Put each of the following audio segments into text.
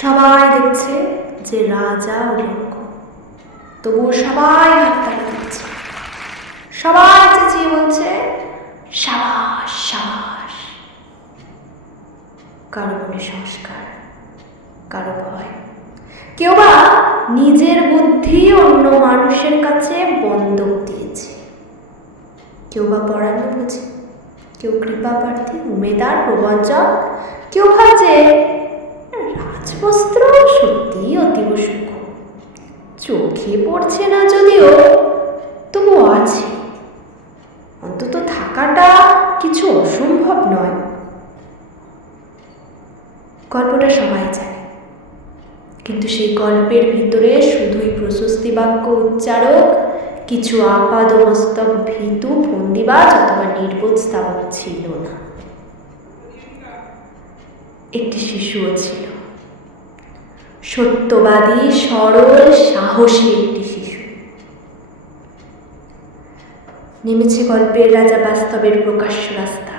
সবাই দেখছে যে রাজা উলঙ্গ তবুও সবাই হাততালি দিচ্ছে। সবাই চেঁচিয়ে বলছে, সাবাস সাবাস। কারও মনে সংস্কার, কারও ভয়। কেউ বা নিজের বুদ্ধি অন্য মানুষের কাছে বন্ধক দিয়েছে। কেউ বা পড়ানো বুঝে, কেউ কৃপা প্রার্থী, উমেদার, প্রবঞ্চক, কেউ ভাবছে রাজবস্ত্র সত্যিই অতীব সুখ চোখে পড়ছে না যদিও, তবু আছে। অন্তত থাকাটা কিছু অসম্ভব নয়। গল্পটা সবাই জানে। কিন্তু সেই গল্পের ভিতরে শুধুই প্রশস্তি বাক্য উচ্চারক, কিছু আপাদমস্তক ভীতু ফন্দিবাজ অথবা নির্বোধ স্থাপক ছিল না। একটি শিশুও ছিল। সত্যবাদী, সরল, সাহসী একটি শিশু। নেমেছে গল্পের রাজা বাস্তবের প্রকাশ্য রাস্তায়।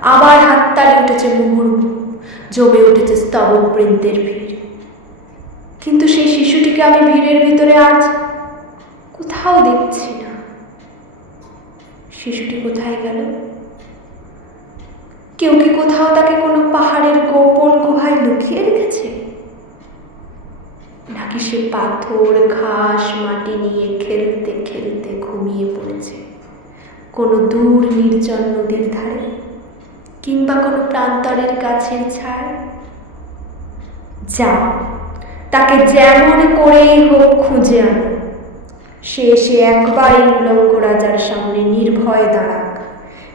আবার হাততালি উঠেছে মুহুর্মু, জমে উঠেছে স্তবক বৃন্দের ভিড়। কিন্তু সেই শিশুটিকে আমি ভিড়ের ভিতরে আজ কোথাও দেখছি না। শিশুটি কোথায় গেল? কেউ কি কোথাও তাকে কোনো পাহাড়ের গোপন গুহায় লুকিয়ে রেখেছে? সে পাথর, ঘাস, মাটি নিয়ে খেলতে খেলতে ঘুমিয়ে পড়েছে। কোনো দূর নির্জন নদীর ধারে কিংবা কোনো প্রান্তরের গাছের ছায়। যাও, তাকে যেমন করেই হোক খুঁজে আনো। সে এসে একবারই উলঙ্গ রাজার সামনে নির্ভয় দাঁড়াক।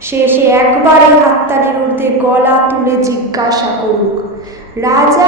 সে এসে একবারই হাততালির ঊর্ধ্বে গলা তুলে জিজ্ঞাসা করুক, রাজা